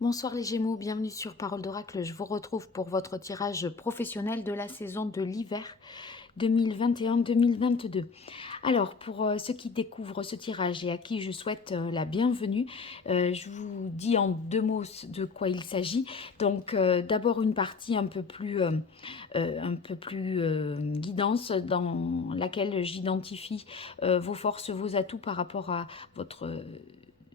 Bonsoir les Gémeaux, bienvenue sur Parole d'Oracle. Je vous retrouve pour votre tirage professionnel de la saison de l'hiver 2021-2022. Alors, pour ceux qui découvrent ce tirage et à qui je souhaite la bienvenue, je vous dis en deux mots de quoi il s'agit. Donc, d'abord une partie un peu plus guidance dans laquelle j'identifie vos forces, vos atouts par rapport à votre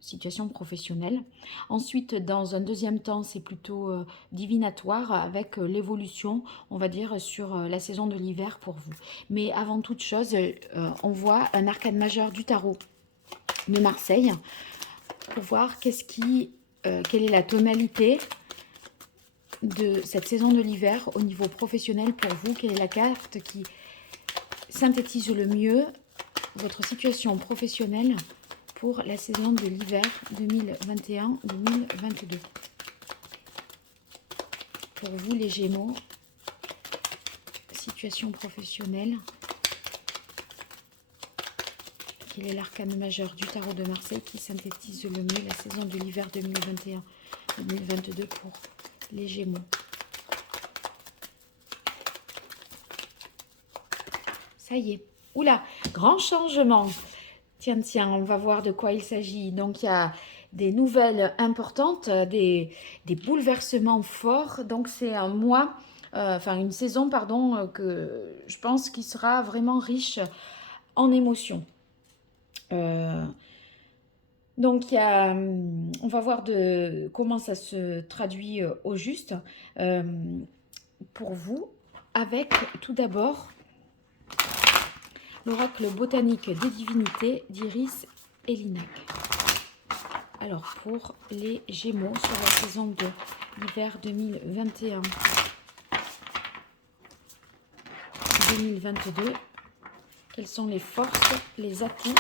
situation professionnelle. Ensuite, dans un deuxième temps, c'est plutôt divinatoire avec l'évolution, on va dire, sur la saison de l'hiver pour vous. Mais avant toute chose, on voit un arcane majeur du tarot de Marseille pour voir quelle est la tonalité de cette saison de l'hiver au niveau professionnel pour vous. Quelle est la carte qui synthétise le mieux votre situation professionnelle pour la saison de l'hiver 2021-2022. Pour vous les Gémeaux, situation professionnelle. Quel est l'arcane majeur du tarot de Marseille qui synthétise le mieux la saison de l'hiver 2021-2022 pour les Gémeaux? Ça y est. Oula, grand changement. Tiens, on va voir de quoi il s'agit. Donc, il y a des nouvelles importantes, des bouleversements forts. Donc, c'est un mois, une saison, pardon, que je pense qui sera vraiment riche en émotions. Donc, on va voir comment ça se traduit au juste pour vous, avec tout d'abord l'oracle botanique des divinités d'Iris et Linac. Alors, pour les Gémeaux sur la saison de l'hiver 2021-2022, quelles sont les forces, les atouts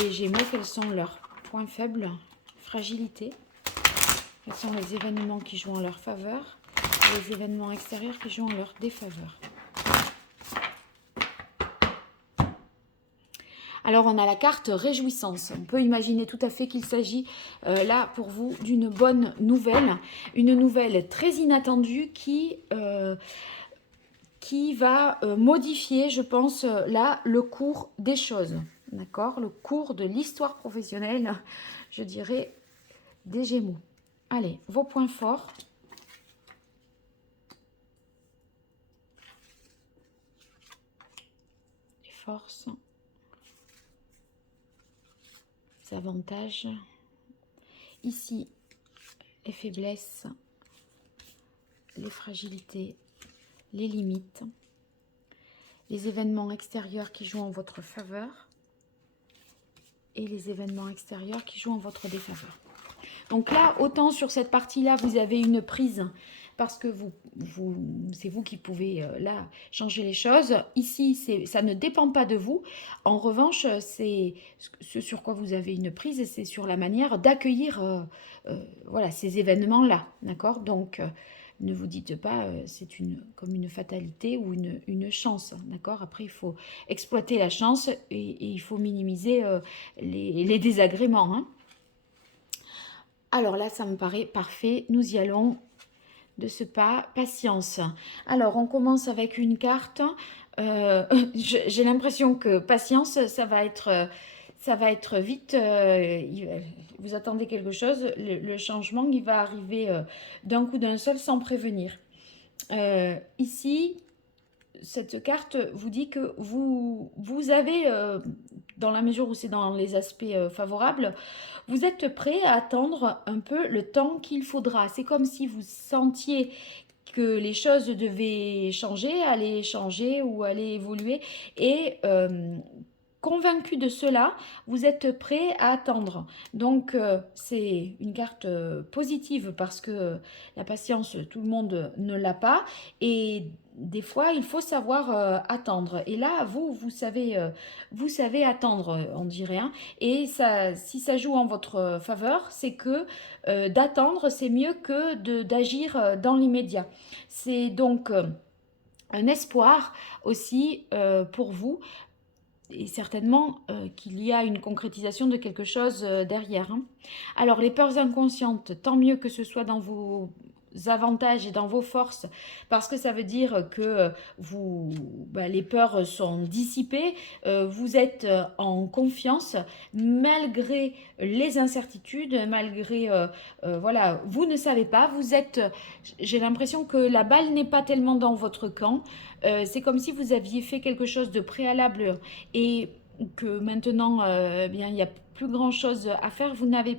des Gémeaux? Quels sont leurs points faibles, fragilités? Quels sont les événements qui jouent en leur faveur, les événements extérieurs qui jouent en leur défaveur? Alors, on a la carte réjouissance. On peut imaginer tout à fait qu'il s'agit là pour vous d'une bonne nouvelle. Une nouvelle très inattendue qui va modifier, je pense, là, le cours des choses. D'accord? Le cours de l'histoire professionnelle, je dirais, des Gémeaux. Allez, vos points forts. Les forces. Les avantages. Ici, les faiblesses, les fragilités, les limites, les événements extérieurs qui jouent en votre faveur et les événements extérieurs qui jouent en votre défaveur. Donc là, autant sur cette partie-là, vous avez une prise parce que c'est vous qui pouvez là changer les choses. Ici, ça ne dépend pas de vous. En revanche, c'est ce sur quoi vous avez une prise et c'est sur la manière d'accueillir voilà, ces événements-là. D'accord? Donc, ne vous dites pas c'est comme une fatalité ou une chance. D'accord? Après, il faut exploiter la chance et il faut minimiser les désagréments. Hein. Alors là, ça me paraît parfait. Nous y allons de ce pas. Patience. Alors, on commence avec une carte. J'ai l'impression que patience, ça va être vite. Vous attendez quelque chose. Le changement, il va arriver d'un coup d'un seul sans prévenir. Ici, cette carte vous dit que vous avez, dans la mesure où c'est dans les aspects favorables, vous êtes prêt à attendre un peu le temps qu'il faudra. C'est comme si vous sentiez que les choses devaient changer, aller changer ou aller évoluer. Et convaincu de cela, vous êtes prêt à attendre. Donc, c'est une carte positive parce que la patience, tout le monde ne l'a pas. Et des fois, il faut savoir attendre. Et là, vous savez attendre, on dirait. Hein. Et ça, si ça joue en votre faveur, c'est que d'attendre, c'est mieux que d'agir dans l'immédiat. C'est donc un espoir aussi pour vous et certainement qu'il y a une concrétisation de quelque chose derrière. Hein. Alors, les peurs inconscientes, tant mieux que ce soit dans vos avantages et dans vos forces, parce que ça veut dire que les peurs sont dissipées, vous êtes en confiance malgré les incertitudes, malgré, voilà, vous ne savez pas, j'ai l'impression que la balle n'est pas tellement dans votre camp, c'est comme si vous aviez fait quelque chose de préalable et que maintenant, bien, il n'y a plus grand-chose à faire, vous n'avez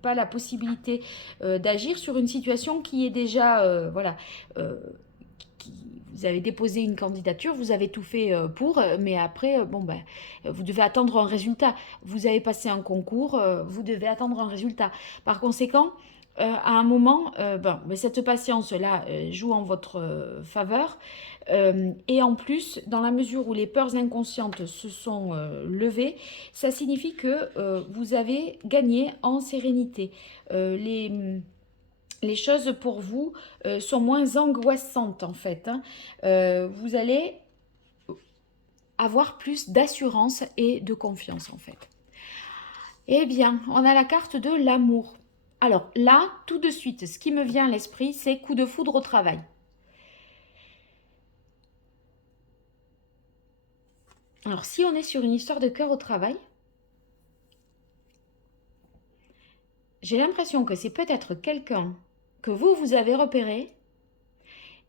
pas la possibilité d'agir sur une situation qui est déjà, voilà, euh, qui, vous avez déposé une candidature, vous avez tout fait pour, mais après, vous devez attendre un résultat. Vous avez passé un concours, vous devez attendre un résultat. Par conséquent, à un moment, cette patience-là joue en votre faveur. Et en plus, dans la mesure où les peurs inconscientes se sont levées, ça signifie que vous avez gagné en sérénité. Les choses pour vous sont moins angoissantes en fait. Hein. Vous allez avoir plus d'assurance et de confiance en fait. Eh bien, on a la carte de l'amour. Alors là, tout de suite, ce qui me vient à l'esprit, c'est coup de foudre au travail. Alors si on est sur une histoire de cœur au travail, j'ai l'impression que c'est peut-être quelqu'un que vous avez repéré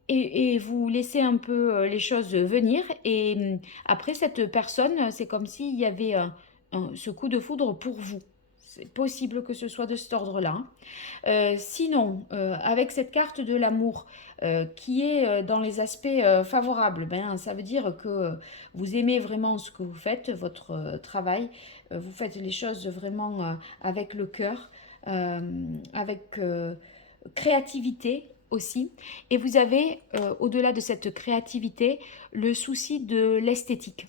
et vous laissez un peu les choses venir. Et après, cette personne, c'est comme s'il y avait ce coup de foudre pour vous. C'est possible que ce soit de cet ordre-là. Sinon, avec cette carte de l'amour qui est dans les aspects favorables, ben, ça veut dire que vous aimez vraiment ce que vous faites, votre travail. Vous faites les choses vraiment avec le cœur, avec créativité aussi. Et vous avez, au-delà de cette créativité, le souci de l'esthétique.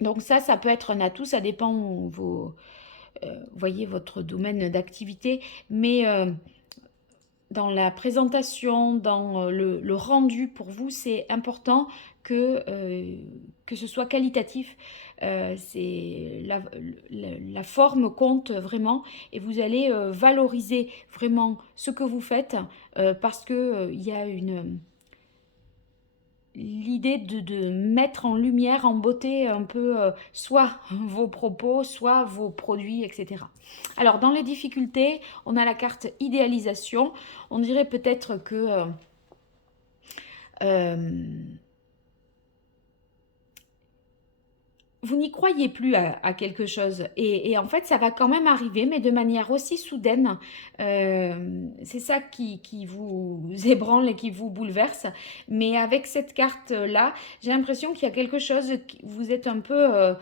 Donc ça peut être un atout, ça dépend voyez votre domaine d'activité, mais dans la présentation, dans le rendu, pour vous, c'est important que ce soit qualitatif. C'est la forme compte vraiment et vous allez valoriser vraiment ce que vous faites parce que il y a l'idée de mettre en lumière, en beauté un peu soit vos propos, soit vos produits, etc. Alors dans les difficultés, on a la carte idéalisation. On dirait peut-être que vous n'y croyez plus à quelque chose. Et en fait, ça va quand même arriver, mais de manière aussi soudaine. C'est ça qui vous ébranle et qui vous bouleverse. Mais avec cette carte-là, j'ai l'impression qu'il y a quelque chose, vous êtes un peu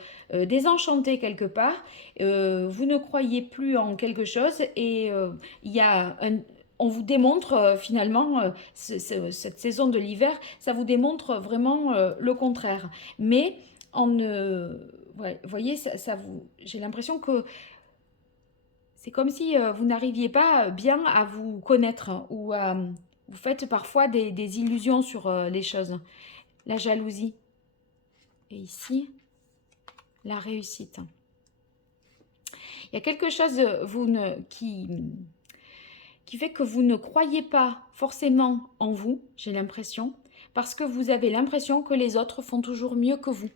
désenchanté quelque part. Vous ne croyez plus en quelque chose et il y a on vous démontre finalement, cette saison de l'hiver, ça vous démontre vraiment le contraire. Mais ouais, vous voyez, j'ai l'impression que c'est comme si vous n'arriviez pas bien à vous connaître ou à, vous faites parfois des illusions sur les choses. La jalousie. Et ici, la réussite. Il y a quelque chose qui fait que vous ne croyez pas forcément en vous, j'ai l'impression, parce que vous avez l'impression que les autres font toujours mieux que vous.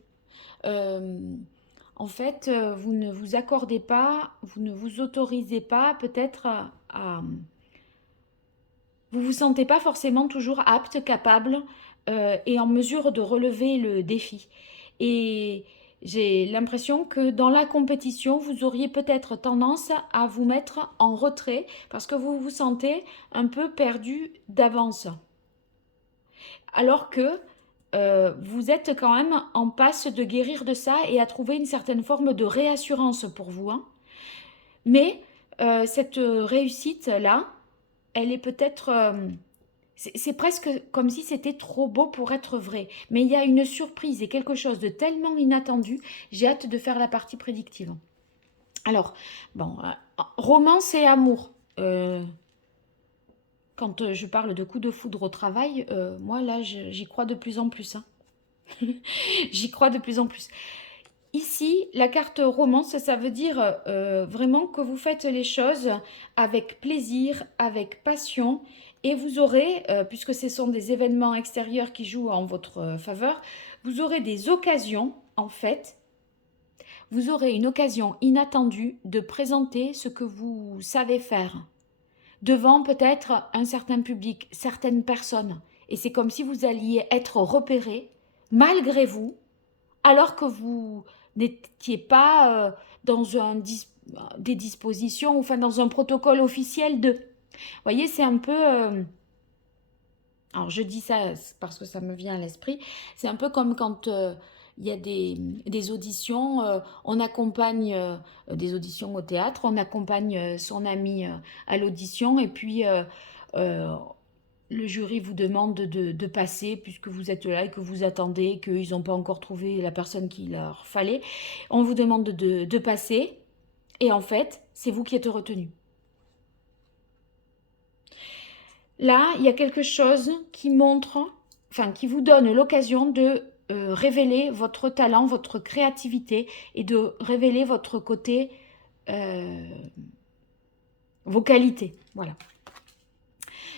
En fait, vous ne vous accordez pas, vous ne vous autorisez pas peut-être vous vous sentez pas forcément toujours apte, capable et en mesure de relever le défi. Et j'ai l'impression que dans la compétition, vous auriez peut-être tendance à vous mettre en retrait parce que vous vous sentez un peu perdu d'avance. Alors que vous êtes quand même en passe de guérir de ça et à trouver une certaine forme de réassurance pour vous. Hein. Mais cette réussite-là, elle est peut-être... c'est presque comme si c'était trop beau pour être vrai. Mais il y a une surprise et quelque chose de tellement inattendu. J'ai hâte de faire la partie prédictive. Alors, bon, romance et amour. Quand je parle de coup de foudre au travail, moi là, j'y crois de plus en plus. Hein. J'y crois de plus en plus. Ici, la carte romance, ça veut dire vraiment que vous faites les choses avec plaisir, avec passion, et vous aurez, puisque ce sont des événements extérieurs qui jouent en votre faveur, vous aurez des occasions, en fait, vous aurez une occasion inattendue de présenter ce que vous savez faire devant peut-être un certain public, certaines personnes. Et c'est comme si vous alliez être repéré malgré vous, alors que vous n'étiez pas dans des dispositions, enfin dans un protocole officiel de... Vous voyez, c'est un peu... alors je dis ça parce que ça me vient à l'esprit, c'est un peu comme quand il y a des auditions, on accompagne des auditions au théâtre, on accompagne son ami à l'audition et puis le jury vous demande de passer puisque vous êtes là et que vous attendez, qu'ils n'ont pas encore trouvé la personne qu'il leur fallait. On vous demande de passer et en fait, c'est vous qui êtes retenu. Là, il y a quelque chose qui montre, enfin, qui vous donne l'occasion de révéler votre talent, votre créativité et de révéler votre côté, vos qualités. Voilà.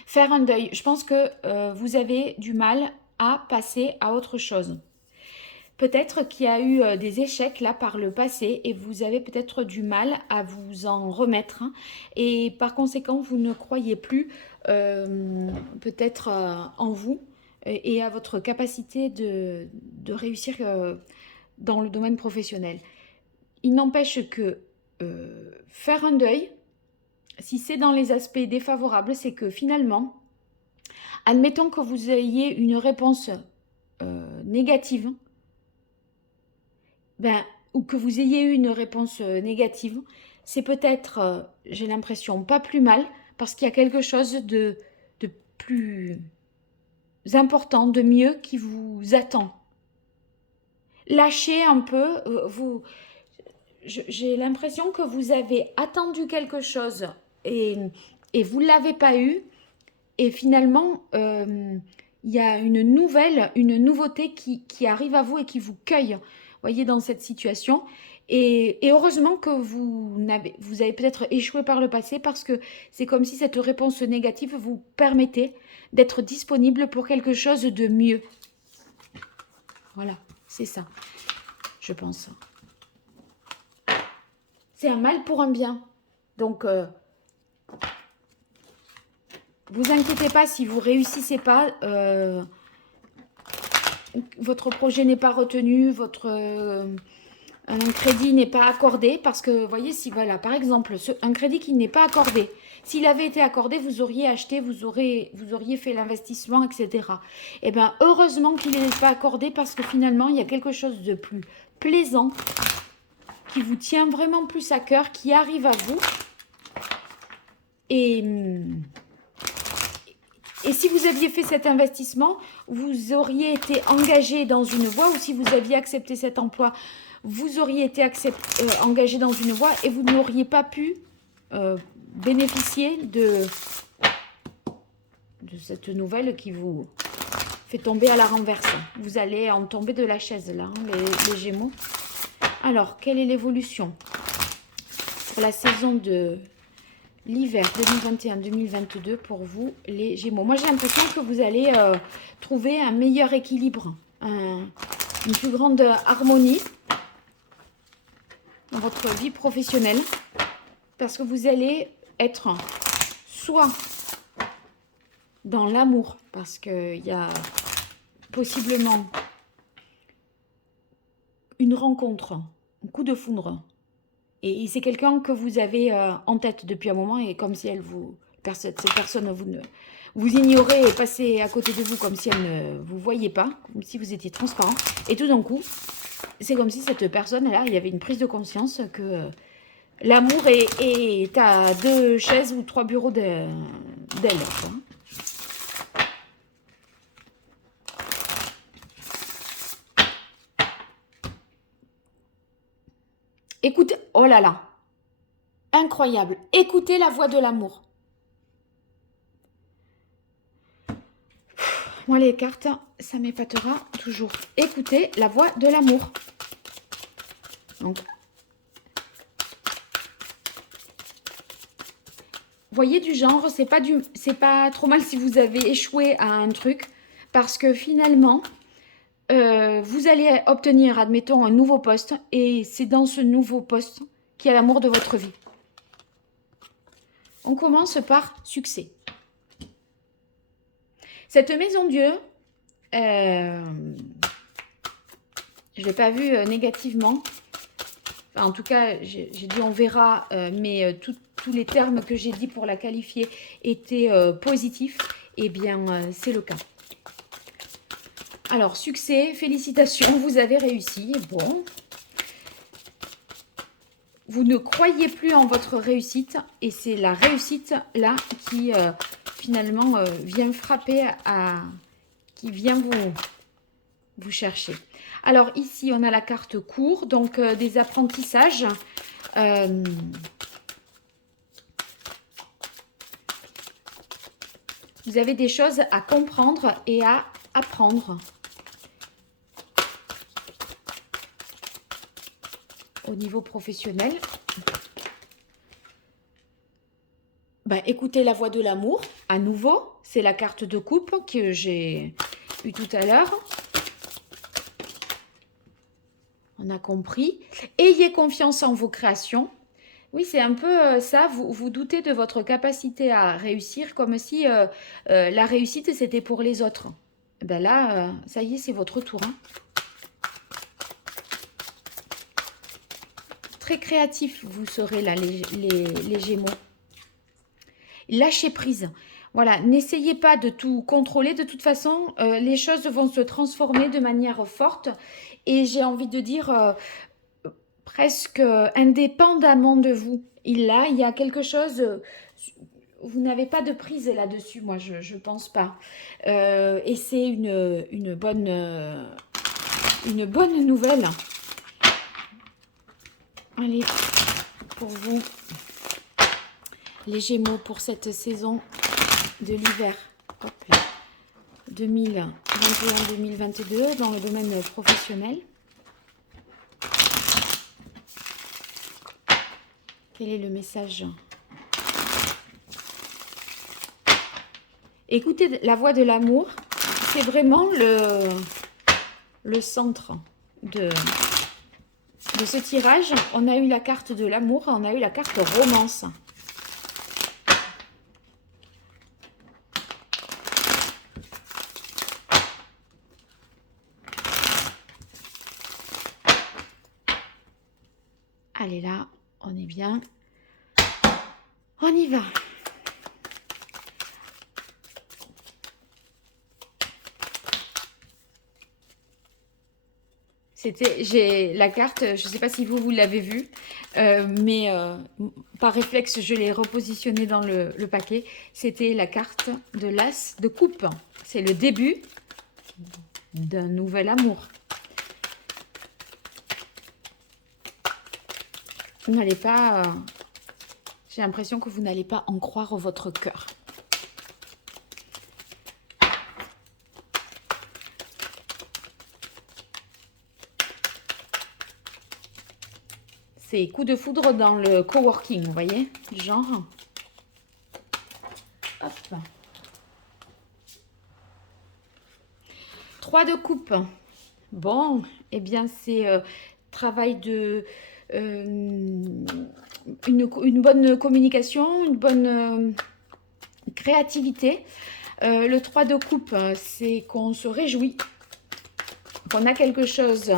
Faire un deuil. Je pense que vous avez du mal à passer à autre chose. Peut-être qu'il y a eu des échecs là par le passé et vous avez peut-être du mal à vous en remettre. Hein, et par conséquent, vous ne croyez plus peut-être en vous et à votre capacité de réussir dans le domaine professionnel. Il n'empêche que faire un deuil, si c'est dans les aspects défavorables, c'est que finalement, admettons que vous ayez une réponse négative, ou que vous ayez eu une réponse négative, c'est peut-être, j'ai l'impression, pas plus mal, parce qu'il y a quelque chose de plus important, de mieux qui vous attend. Lâchez un peu, j'ai l'impression que vous avez attendu quelque chose et vous ne l'avez pas eu, et finalement, il y a une nouveauté qui arrive à vous et qui vous cueille, voyez, dans cette situation. Et heureusement que vous avez peut-être échoué par le passé parce que c'est comme si cette réponse négative vous permettait d'être disponible pour quelque chose de mieux. Voilà, c'est ça, je pense. C'est un mal pour un bien. Donc, vous inquiétez pas si vous réussissez pas, votre projet n'est pas retenu, un crédit n'est pas accordé, parce que, vous voyez, si, voilà, par exemple, un crédit qui n'est pas accordé, s'il avait été accordé, vous auriez acheté, vous auriez fait l'investissement, etc. Eh bien, heureusement qu'il n'est pas accordé, parce que finalement, il y a quelque chose de plus plaisant, qui vous tient vraiment plus à cœur, qui arrive à vous. Et si vous aviez fait cet investissement, vous auriez été engagé dans une voie, ou si vous aviez accepté cet emploi, vous auriez été engagé dans une voie et vous n'auriez pas pu bénéficier de cette nouvelle qui vous fait tomber à la renverse. Vous allez en tomber de la chaise là, hein, les Gémeaux. Alors, quelle est l'évolution pour la saison de l'hiver 2021-2022 pour vous, les Gémeaux? Moi, j'ai l'impression que vous allez trouver un meilleur équilibre, une plus grande harmonie dans votre vie professionnelle, parce que vous allez être soit dans l'amour, parce qu'il y a possiblement une rencontre, un coup de foudre, et c'est quelqu'un que vous avez en tête depuis un moment, et comme si cette personne vous ignorez et passez à côté de vous comme si elle ne vous voyait pas, comme si vous étiez transparent, et tout d'un coup, c'est comme si cette personne-là, il y avait une prise de conscience que l'amour est à 2 chaises ou 3 bureaux d'elle. Écoutez, oh là là, incroyable, écoutez la voix de l'amour. Moi, les cartes, ça m'épatera toujours. Écoutez la voix de l'amour. Donc, voyez du genre, c'est pas trop mal si vous avez échoué à un truc, parce que finalement, vous allez obtenir, admettons, un nouveau poste, et c'est dans ce nouveau poste qu'il y a l'amour de votre vie. On commence par succès. Cette maison Dieu, je ne l'ai pas vue négativement. Enfin, en tout cas, j'ai dit on verra, mais tous les termes que j'ai dit pour la qualifier étaient positifs. Eh bien, c'est le cas. Alors, succès, félicitations, vous avez réussi. Bon. Vous ne croyez plus en votre réussite et c'est la réussite là qui finalement vient frapper qui vient vous chercher. Alors ici on a la carte cours, donc des apprentissages. Vous avez des choses à comprendre et à apprendre. Au niveau professionnel. Ben, écoutez la voix de l'amour, à nouveau, c'est la carte de coupe que j'ai eue tout à l'heure. On a compris. Ayez confiance en vos créations. Oui, c'est un peu ça, vous doutez de votre capacité à réussir, comme si la réussite, c'était pour les autres. Ben là, ça y est, c'est votre tour. Hein. Très créatif, vous serez là, les Gémeaux. Lâchez prise. Voilà, n'essayez pas de tout contrôler. De toute façon, les choses vont se transformer de manière forte. Et j'ai envie de dire, presque indépendamment de vous. Il y a quelque chose... vous n'avez pas de prise là-dessus, moi, je pense pas. Et c'est une bonne nouvelle. Allez, pour vous, les Gémeaux, pour cette saison de l'hiver 2021-2022 dans le domaine professionnel. Quel est le message? Écoutez la voix de l'amour, c'est vraiment le centre de ce tirage. On a eu la carte de l'amour, on a eu la carte romance. Allez là, on est bien. On y va. J'ai la carte, je ne sais pas si vous l'avez vue, mais par réflexe, je l'ai repositionnée dans le paquet. C'était la carte de l'As de coupe. C'est le début d'un nouvel amour. Vous n'allez pas... j'ai l'impression que vous n'allez pas en croire votre cœur. C'est coup de foudre dans le coworking, vous voyez, genre. Hop. 3 de coupe. Bon, eh bien, c'est travail de... une bonne communication, une bonne créativité. Le 3 de coupe, c'est qu'on se réjouit, qu'on a quelque chose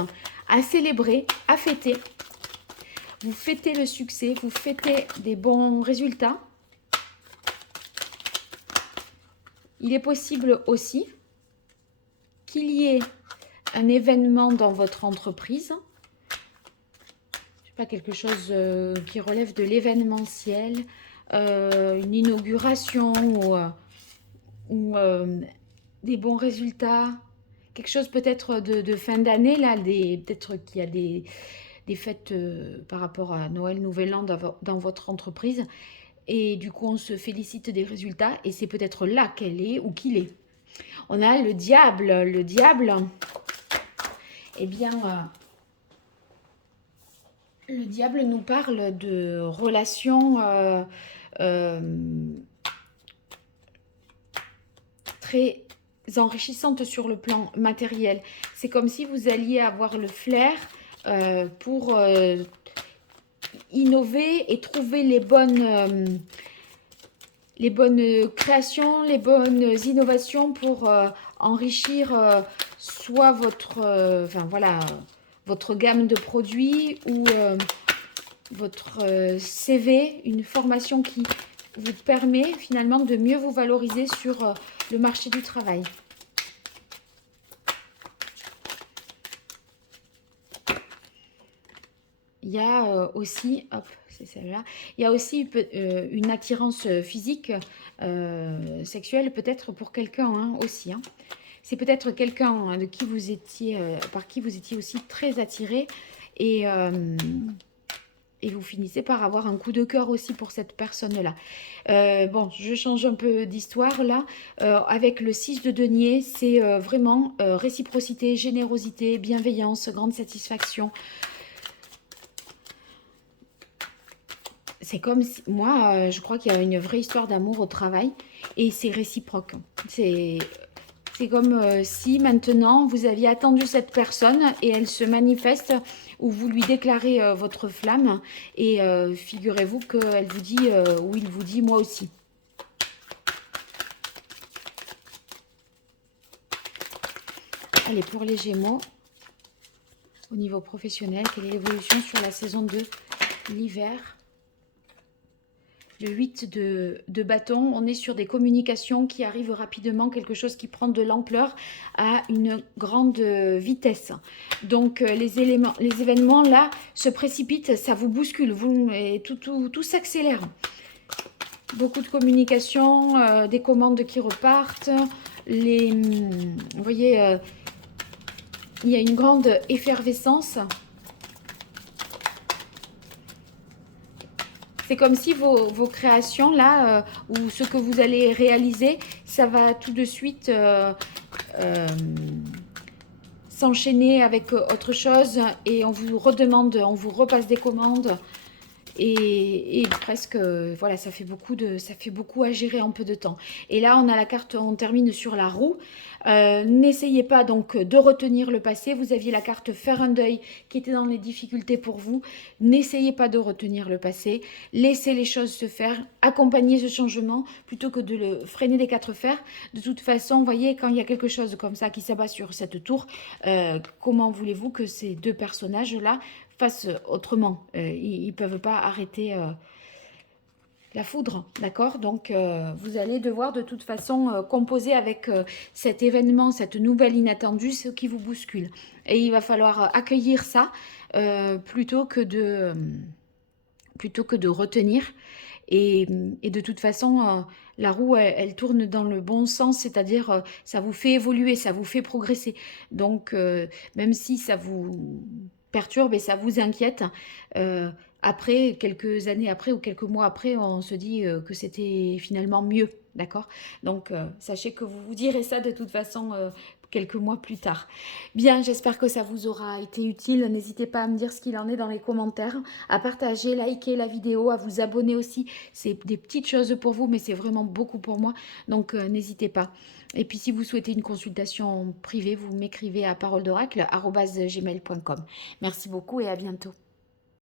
à célébrer, à fêter. Vous fêtez le succès, vous fêtez des bons résultats. Il est possible aussi qu'il y ait un événement dans votre entreprise. Je sais pas, quelque chose qui relève de l'événementiel, une inauguration ou des bons résultats. Quelque chose peut-être de fin d'année, là, peut-être qu'il y a des fêtes par rapport à Noël, Nouvel An dans votre entreprise. Et du coup, on se félicite des résultats et c'est peut-être là qu'elle est ou qu'il est. On a le diable. Le diable, eh bien, Le diable nous parle de relations euh, très enrichissantes sur le plan matériel. C'est comme si vous alliez avoir le flair pour innover et trouver les bonnes créations, les bonnes innovations pour enrichir soit votre, enfin voilà, votre gamme de produits ou votre CV, une formation qui vous permet finalement de mieux vous valoriser sur le marché du travail. Il y a aussi, hop, c'est celle-là, il y a aussi une attirance physique, sexuelle, peut-être pour quelqu'un hein, aussi. Hein. C'est peut-être quelqu'un hein, de qui vous étiez, par qui vous étiez aussi très attiré et vous finissez par avoir un coup de cœur aussi pour cette personne-là. Bon, je change un peu d'histoire là. Avec le 6 de denier, c'est vraiment réciprocité, générosité, bienveillance, grande satisfaction. C'est comme si, moi, je crois qu'il y a une vraie histoire d'amour au travail et c'est réciproque. C'est comme si maintenant vous aviez attendu cette personne et elle se manifeste ou vous lui déclarez votre flamme et figurez-vous qu'elle vous dit ou il vous dit moi aussi. Allez, pour les Gémeaux, au niveau professionnel, quelle est l'évolution sur la saison de l'hiver? Le 8 de bâton, on est sur des communications qui arrivent rapidement, quelque chose qui prend de l'ampleur à une grande vitesse. Donc les événements là se précipitent, ça vous bouscule, et tout s'accélère. Beaucoup de communications, des commandes qui repartent, vous voyez, il y a une grande effervescence. C'est comme si vos créations, là, ou ce que vous allez réaliser, ça va tout de suite s'enchaîner avec autre chose et on vous redemande, on vous repasse des commandes. Et presque, voilà, ça fait beaucoup à gérer en peu de temps. Et là, on a la carte, on termine sur la roue. N'essayez pas donc de retenir le passé. Vous aviez la carte faire un deuil qui était dans les difficultés pour vous. N'essayez pas de retenir le passé. Laissez les choses se faire. Accompagnez ce changement plutôt que de le freiner des quatre fers. De toute façon, vous voyez, quand il y a quelque chose comme ça qui s'abat sur cette tour, comment voulez-vous que ces deux personnages-là fassent autrement. Ils ne peuvent pas arrêter la foudre, d'accord? Donc, vous allez devoir de toute façon composer avec cet événement, cette nouvelle inattendue, ce qui vous bouscule. Et il va falloir accueillir ça plutôt que de retenir. Et de toute façon, la roue, elle tourne dans le bon sens, c'est-à-dire ça vous fait évoluer, ça vous fait progresser. Donc, même si ça vous perturbe et ça vous inquiète, après, quelques années après ou quelques mois après, on se dit que c'était finalement mieux, d'accord? Donc, sachez que vous vous direz ça de toute façon quelques mois plus tard. Bien, j'espère que ça vous aura été utile. N'hésitez pas à me dire ce qu'il en est dans les commentaires, à partager, liker la vidéo, à vous abonner aussi. C'est des petites choses pour vous, mais c'est vraiment beaucoup pour moi. Donc, n'hésitez pas. Et puis, si vous souhaitez une consultation privée, vous m'écrivez à paroledoracle@gmail.com. Merci beaucoup et à bientôt.